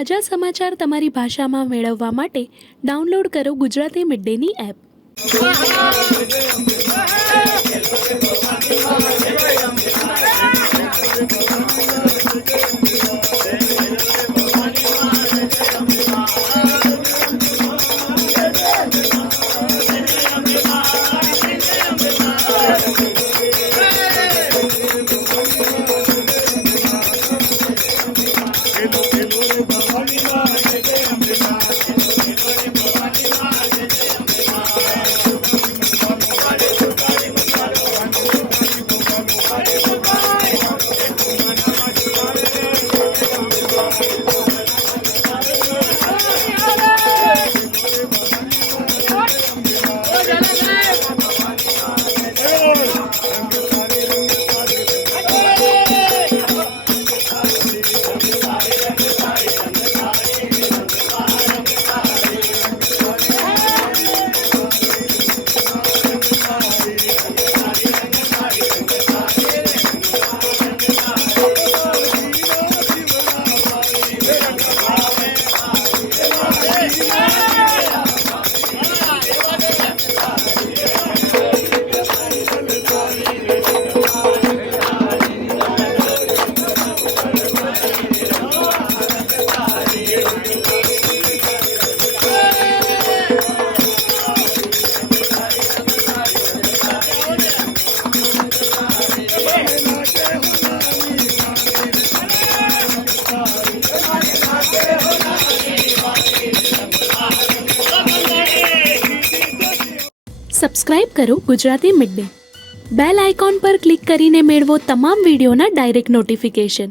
તાજા સમાચાર તમારી ભાષામાં મેળવવા માટે ડાઉનલોડ કરો ગુજરાતી મિડ ડેની એપ। સબસ્ક્રાઇબ કરો Gujarati mid day. Bell icon પર ક્લિક કરીને મેળવો તમામ વિડીયોના ડાયરેક્ટ નોટિફિકેશન।